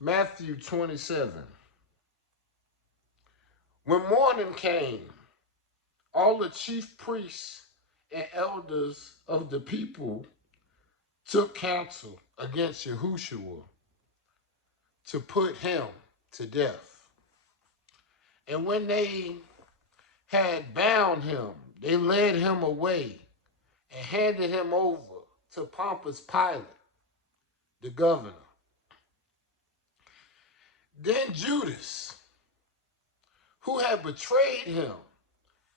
Matthew 27. When morning came, all the chief priests and elders of the people took counsel against Yahushua to put him to death. And when they had bound him, they led him away and handed him over to Pontius Pilate, the governor. Then Judas, who had betrayed him,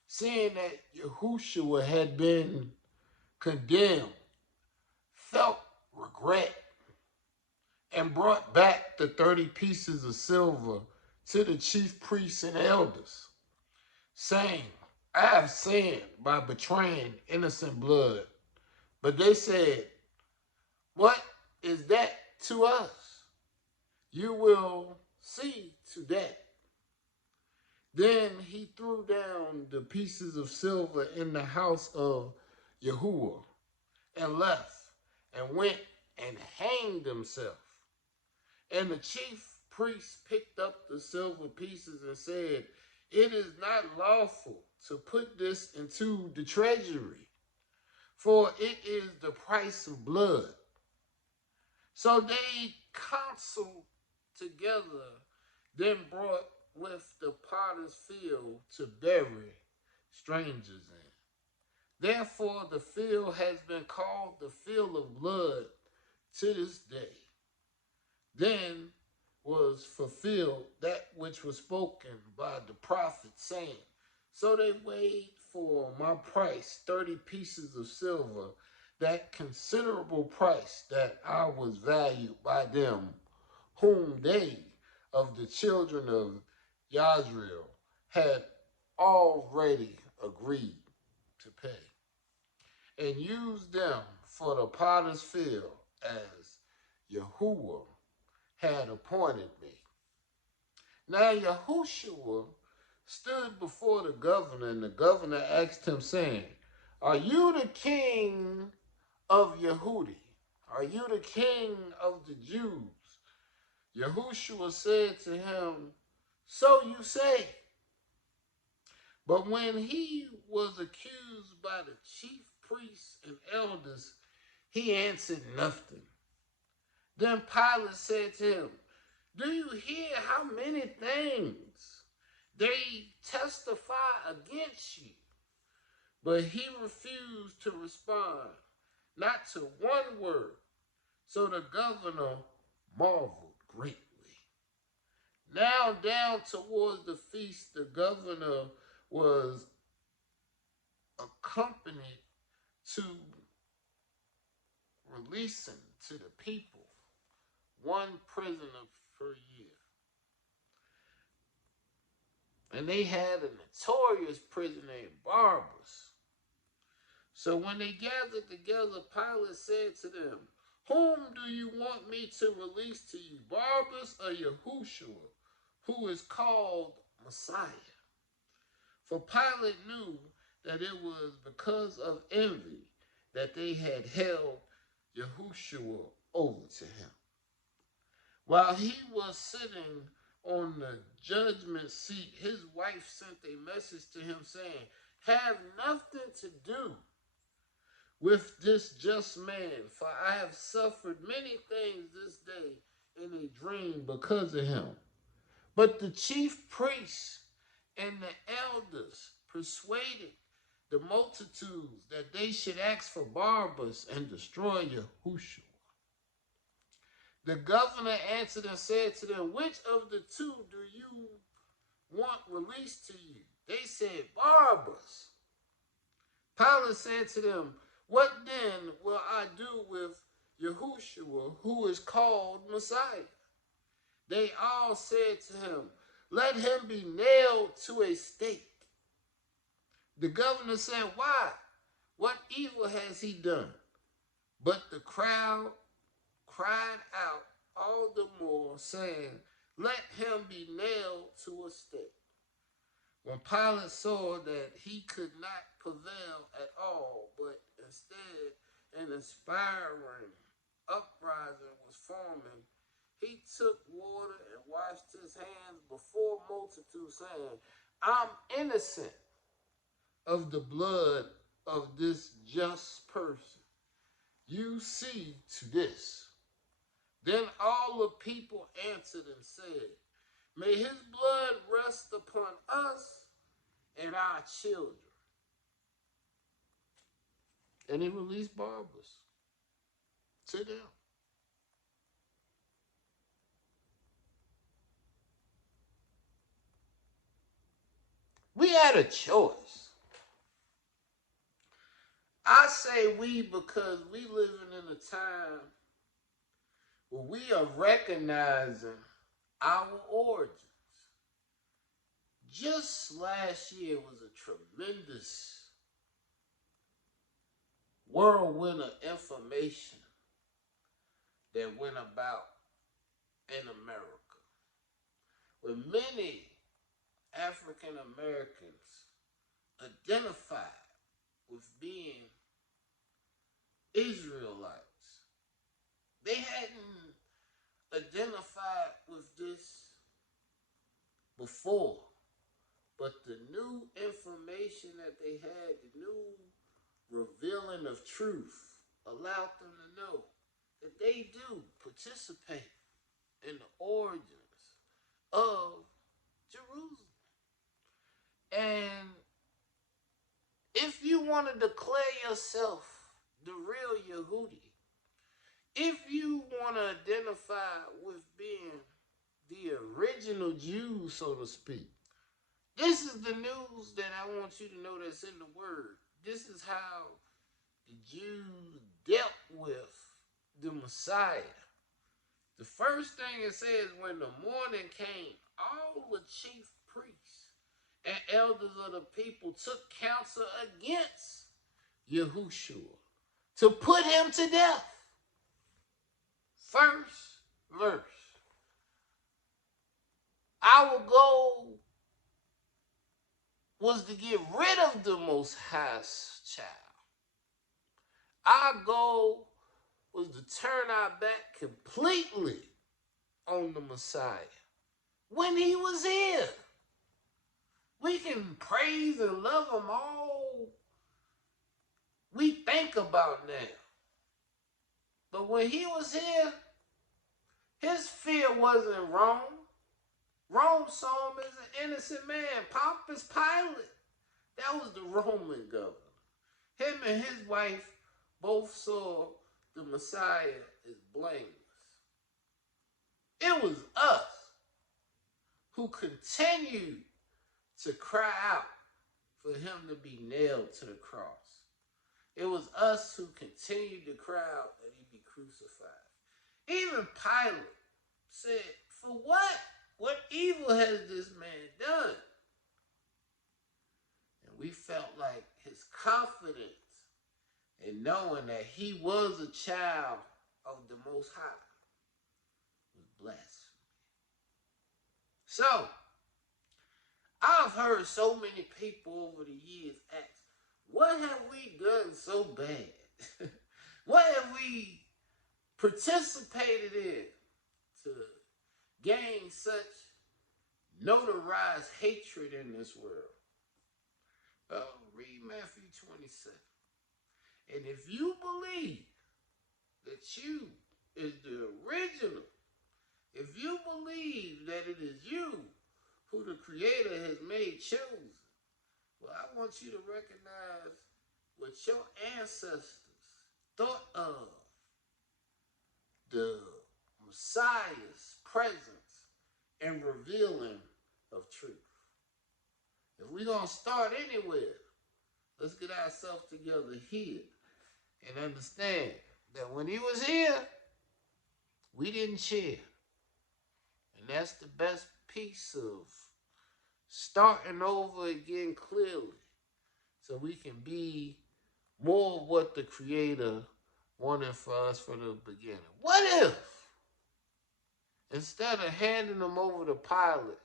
seeing that Yahushua had been condemned, felt regret and brought back the 30 pieces of silver to the chief priests and elders, saying, I have sinned by betraying innocent blood. But they said, what is that to us? You will see to that. Then he threw down the pieces of silver in the house of Yahuwah and left and went and hanged himself. And the chief priest picked up the silver pieces and said, it is not lawful to put this into the treasury, for it is the price of blood. So they counseled together, then brought with the potter's field to bury strangers in. Therefore the field has been called the field of blood to this day. Then was fulfilled that which was spoken by the prophet, saying, so they weighed for my price 30 pieces of silver, that considerable price that I was valued by them, whom they of the children of Yasriel had already agreed to pay, and used them for the potter's field as Yahuwah had appointed me. Now Yahushua stood before the governor, and the governor asked him, saying, are you the king of Yehudi? Are you the king of the Jews? Yahushua said to him, so you say. But when he was accused by the chief priests and elders, he answered nothing. Then Pilate said to him, do you hear how many things they testify against you? But he refused to respond, not to one word. So the governor marveled greatly. Now down towards the feast, the governor was accompanied to releasing to the people one prisoner per year. And they had a notorious prisoner named Barabbas. So when they gathered together, Pilate said to them, whom do you want me to release to you, Barabbas or Yahushua, who is called Messiah? For Pilate knew that it was because of envy that they had held Yahushua over to him. While he was sitting on the judgment seat, his wife sent a message to him saying, have nothing to do with this just man, for I have suffered many things this day in a dream because of him. But the chief priests and the elders persuaded the multitudes that they should ask for Barabbas and destroy Yahushua. The governor answered and said to them, which of the two do you want released to you? They said, Barabbas. Pilate said to them, what then will I do with Yahushua, who is called Messiah? They all said to him, let him be nailed to a stake. The governor said, why? What evil has he done? But the crowd cried out all the more, saying, let him be nailed to a stake. When Pilate saw that he could not prevail at all, but instead an inspiring uprising was forming, he took water his hands before multitude, saying, I'm innocent of the blood of this just person. You see to this. Then all the people answered and said, may his blood rest upon us and our children. And he released Barabbas to them. We had a choice. I say we because we living in a time where we are recognizing our origins. Just last year was a tremendous whirlwind of information that went about in America, where many African Americans identified with being Israelites. They hadn't identified with this before, but the new information that they had, the new revealing of truth, allowed them to know that they do participate in the origins of Jerusalem. And if you want to declare yourself the real Yehudi, if you want to identify with being the original Jew, so to speak, this is the news that I want you to know that's in the Word. This is how the Jews dealt with the Messiah. The first thing it says, when the morning came, all the chief priests and elders of the people took counsel against Yahushua to put him to death. First verse. Our goal was to get rid of the Most High's child. Our goal was to turn our back completely on the Messiah when he was here. We can praise and love him all we think about now. But when he was here, his fear wasn't Rome. Rome saw him as an innocent man. Pontius Pilate, that was the Roman governor. Him and his wife both saw the Messiah as blameless. It was us who continued to cry out for him to be nailed to the cross. It was us who continued to cry out that he be crucified. Even Pilate said, for what? What evil has this man done? And we felt like his confidence in knowing that he was a child of the Most High was blasphemy. So, I've heard so many people over the years ask, what have we done so bad? What have we participated in to gain such notarized hatred in this world? Well, read Matthew 27. And if you believe that you is the original, if you believe that it is you who the Creator has made chosen, well, I want you to recognize what your ancestors thought of the Messiah's presence and revealing of truth. If we're going to start anywhere, let's get ourselves together here and understand that when he was here, we didn't cheer. And that's the best piece of starting over again clearly, so we can be more of what the Creator wanted for us from the beginning. What if, instead of handing them over to Pilate,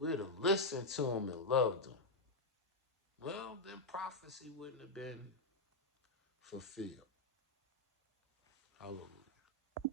we'd have listened to him and loved him? Well, then prophecy wouldn't have been fulfilled. Hallelujah.